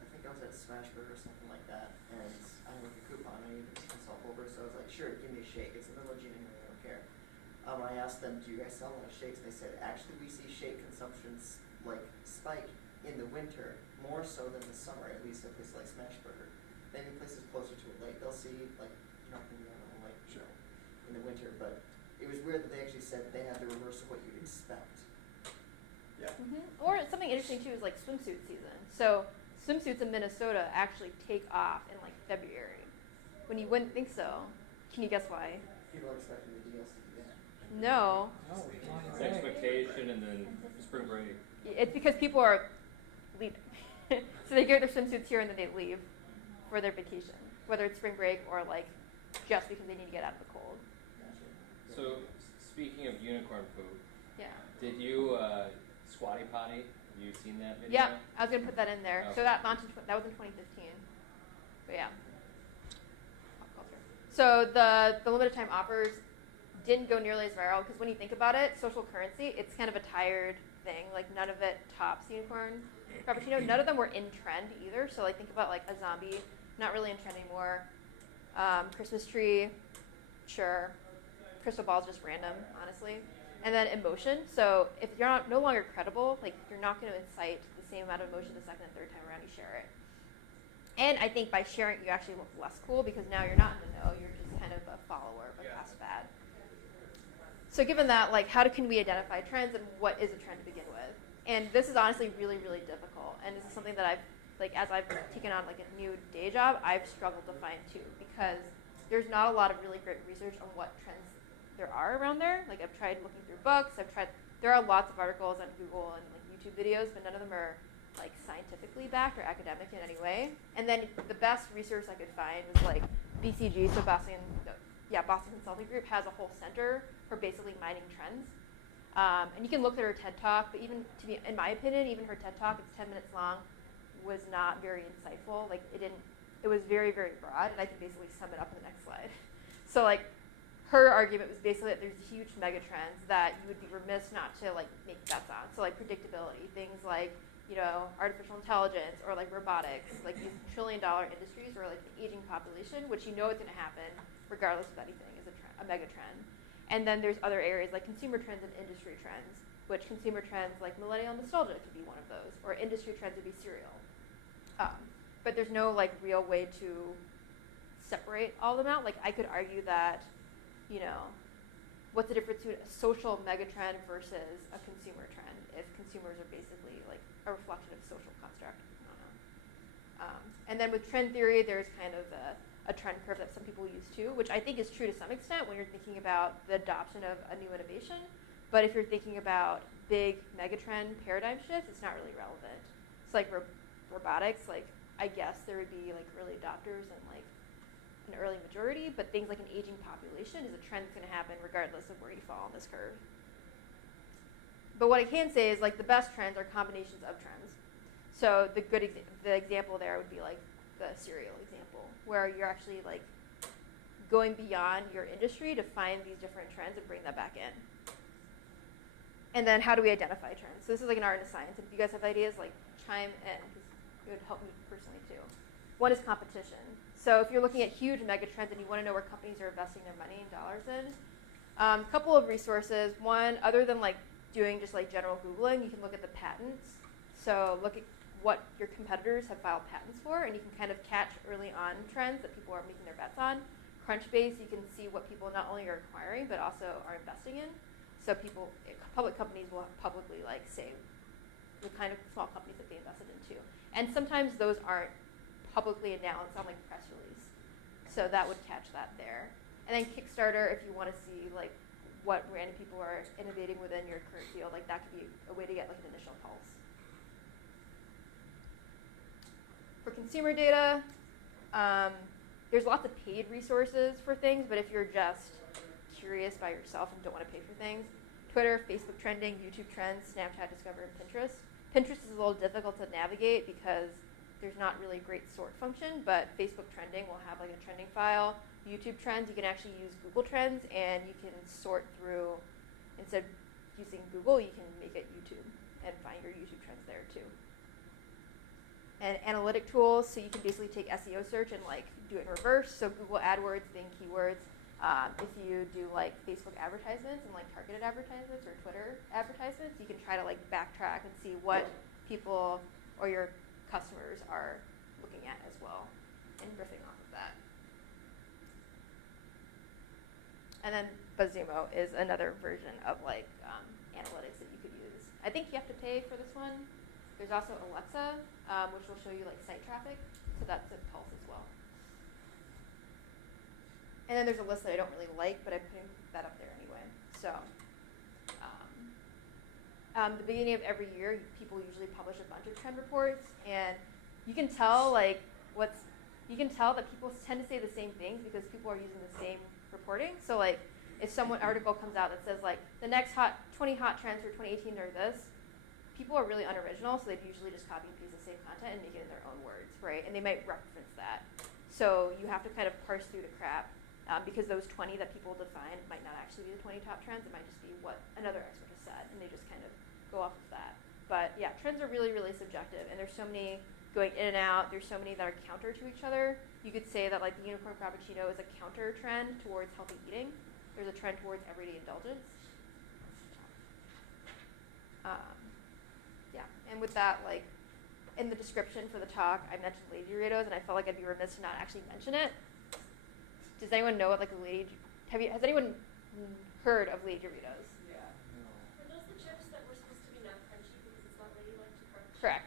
I think I was at Smashburger or something like that, and I had like a coupon. I needed to myself over, so I was like, sure, give me a shake. It's in the middle of June anyway, I don't care. I asked them, do you guys sell a lot of shakes? They said, actually, we see shake consumptions like spike in the winter more so than the summer, at least at places like Smashburger. Maybe places closer to a lake, they'll see like nothing on a lake, in the winter. But it was weird that they actually said they had the reverse of what you'd expect. Yeah. Mm-hmm. Or something interesting too is like swimsuit season. So swimsuits in Minnesota actually take off in like February, when you wouldn't think so. Can you guess why? People are expecting the deals to be there. No, No, it's on It's its way. expectation and then spring break. it's because people are leaving. So they get their swimsuits here and then they leave for their vacation, whether it's spring break or like just because they need to get out of the cold. Gotcha. So speaking of unicorn poop, Yeah. did you squatty potty? Have You seen that video? Yeah, I was gonna put that in there. So Okay. that launched that was in 2015. But yeah. Pop culture. So the limited time offers didn't go nearly as viral because when you think about it, social currency, it's kind of a tired thing. Like none of it tops unicorn Frappuccino. None of them were in trend either. So like think about like a zombie, not really in trend anymore. Christmas tree, sure. Crystal ball's just random, honestly. And then emotion. So if you're no longer credible, like you're not going to incite the same amount of emotion the second and third time around you share it. And I think by sharing, you actually look less cool because now you're not in the know. You're just kind of a follower of a past fad. So given that, like, how can we identify trends and what is a trend to begin with? And this is honestly really, really difficult. And this is something that I've, like, as I've taken on like a new day job, I've struggled to find too because there's not a lot of really great research on what trends there are around there. Like I've tried looking through books. There are lots of articles on Google and like YouTube videos, but none of them are like scientifically backed or academic in any way. And then the best research I could find was like BCG, so Boston Consulting Group has a whole center for basically mining trends. And you can look at her TED Talk, but even in my opinion, even her TED Talk, it's 10 minutes long, was not very insightful. Like it was very, very broad, and I can basically sum it up in the next slide. So like her argument was basically that there's huge mega trends that you would be remiss not to like make bets on. So like predictability, things like, you know, artificial intelligence or like robotics, like these $1 trillion industries or like the aging population, which you know is going to happen regardless of anything, is a mega trend. And then there's other areas like consumer trends and industry trends, which consumer trends like millennial nostalgia could be one of those, or industry trends would be cereal. But there's no like real way to separate all of them out. Like I could argue that, you know, what's the difference between a social megatrend versus a consumer trend if consumers are basically like a reflection of social construct? I don't know. And then with trend theory, there's kind of a trend curve that some people use too, which I think is true to some extent when you're thinking about the adoption of a new innovation. But if you're thinking about big megatrend paradigm shifts, it's not really relevant. It's like robotics, like I guess there would be like early adopters and like an early majority, but things like an aging population is a trend that's going to happen regardless of where you fall on this curve. But what I can say is like the best trends are combinations of trends. So the example there would be like the cereal example, where you're actually like going beyond your industry to find these different trends and bring that back in. And then how do we identify trends? So this is like an art and a science. And if you guys have ideas, like chime in, because it would help me personally too. One is competition. So if you're looking at huge mega trends and you want to know where companies are investing their money and dollars in, a couple of resources. One, other than like doing just like general Googling, you can look at the patents. So look at what your competitors have filed patents for, and you can kind of catch early on trends that people are making their bets on. Crunchbase, you can see what people not only are acquiring, but also are investing in. So public companies will publicly like say the kind of small companies that they invested into. And sometimes those aren't publicly announced on like press release. So that would catch that there. And then Kickstarter, if you want to see like what random people are innovating within your current field, like that could be a way to get like an initial pulse. For consumer data, there's lots of paid resources for things, but if you're just curious by yourself and don't want to pay for things, Twitter, Facebook trending, YouTube trends, Snapchat, Discover, and Pinterest. Pinterest is a little difficult to navigate because there's not really a great sort function, but Facebook trending will have like a trending file. YouTube trends, you can actually use Google Trends and you can sort through, instead of using Google, you can make it YouTube and find your YouTube trends there too. And analytic tools, so you can basically take SEO search and like do it in reverse. So Google AdWords, Bing keywords. If you do like Facebook advertisements and like targeted advertisements or Twitter advertisements, you can try to like backtrack and see what people or your customers are looking at as well and riffing off of that. And then Buzzsumo is another version of like analytics that you could use. I think you have to pay for this one. There's also Alexa, which will show you like site traffic, so that's a pulse as well. And then there's a list that I don't really like, but I'm putting that up there anyway. So, the beginning of every year, people usually publish a bunch of trend reports, and you can tell that people tend to say the same things because people are using the same reporting. So like, if article comes out that says like the next 20 hot trends for 2018 are this, people are really unoriginal, so they'd usually just copy and paste the same content and make it in their own words, right? And they might reference that. So you have to kind of parse through the crap, because those 20 that people define might not actually be the 20 top trends. It might just be what another expert has said, and they just kind of go off of that. But yeah, trends are really, really subjective, and there's so many going in and out. There's so many that are counter to each other. You could say that like the unicorn frappuccino is a counter trend towards healthy eating. There's a trend towards everyday indulgence. Yeah, and with that, like, in the description for the talk, I mentioned Lady Doritos, and I felt like I'd be remiss to not actually mention it. Does anyone know what, like, has anyone heard of Lady Doritos? Yeah. Were those the chips that were supposed to be not crunchy because it's not ladylike to crunch? Correct.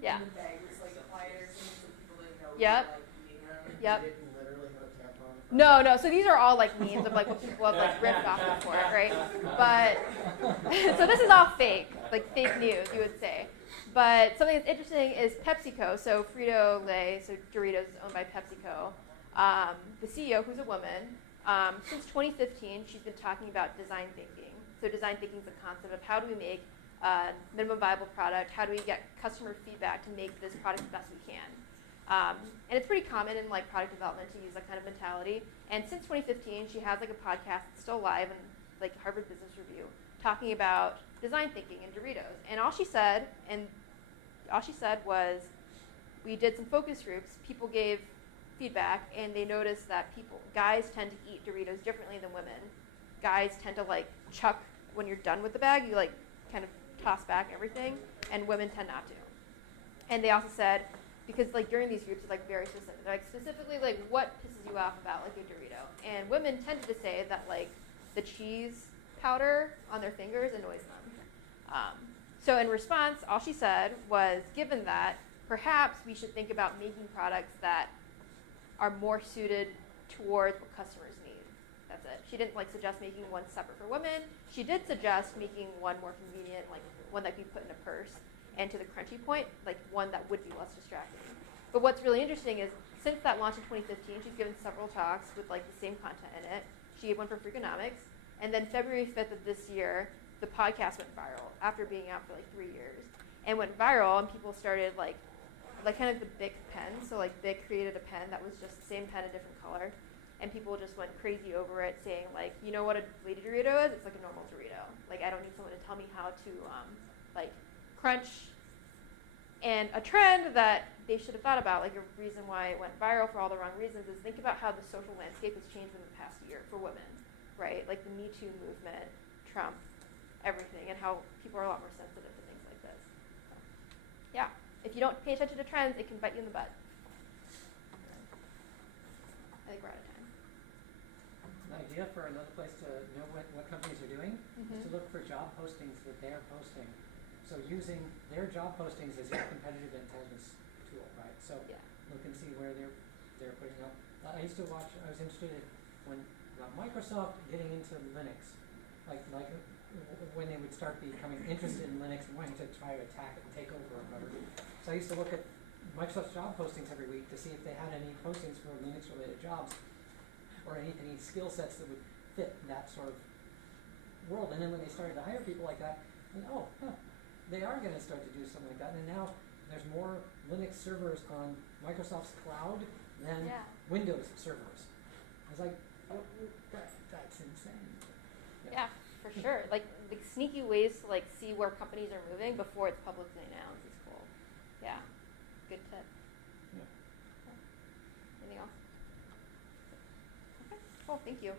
Yeah. And the bag was like quieter, so people didn't know Yep. you were like eating them. Yep. They didn't literally have a tampon. No, so these are all like memes of like what people have like ripped off before, right? But so this is all fake, like fake news, you would say. But something that's interesting is PepsiCo. So Frito-Lay, so Doritos is owned by PepsiCo. The CEO, who's a woman, since 2015, she's been talking about design thinking. So design thinking is the concept of how do we make minimum viable product? How do we get customer feedback to make this product the best we can? And it's pretty common in like product development to use that kind of mentality. And since 2015, she has like a podcast that's still live in like Harvard Business Review talking about design thinking in Doritos. And all she said was, we did some focus groups. People gave feedback, and they noticed that guys tend to eat Doritos differently than women. Guys tend to like chuck when you're done with the bag. You like kind of toss back everything, and women tend not to. And they also said, because like during these groups it's like very specific. They're like specifically like what pisses you off about like a Dorito. And women tended to say that like the cheese powder on their fingers annoys them. So in response, all she said was, given that, perhaps we should think about making products that are more suited towards what customers need. That's it. She didn't like suggest making one separate for women. She did suggest making one more convenient, like one that could be put in a purse. And to the crunchy point, like one that would be less distracting. But what's really interesting is since that launch in 2015, she's given several talks with like the same content in it. She gave one for Freakonomics, and then February 5th of this year, the podcast went viral after being out for like 3 years, and went viral, and people started like kind of the Bic pen. So like Bic created a pen that was just the same pen, a different color, and people just went crazy over it, saying like, you know what a Lady Dorito is? It's like a normal Dorito. Like I don't need someone to tell me how to like crunch. And a trend that they should have thought about, like a reason why it went viral for all the wrong reasons, is think about how the social landscape has changed in the past year for women, right? Like the Me Too movement, Trump, everything, and how people are a lot more sensitive to things like this. So, yeah, if you don't pay attention to trends, it can bite you in the butt. I think we're out of time. An idea for another place to know what companies are doing is to look for job postings that they're posting. So using their job postings as your competitive intelligence tool, right? So look and see where they're putting up. I was interested when Microsoft getting into Linux, like when they would start becoming interested in Linux and wanting to try to attack it and take over or whatever. So I used to look at Microsoft's job postings every week to see if they had any postings for Linux-related jobs or any skill sets that would fit that sort of world. And then when they started to hire people like that, they are going to start to do something like that. And now there's more Linux servers on Microsoft's cloud than Windows servers. I was like, that's insane. Yeah, for sure. Like sneaky ways to like see where companies are moving before it's publicly announced is cool. Yeah, good tip. Yeah. Anything else? Okay, cool. Thank you.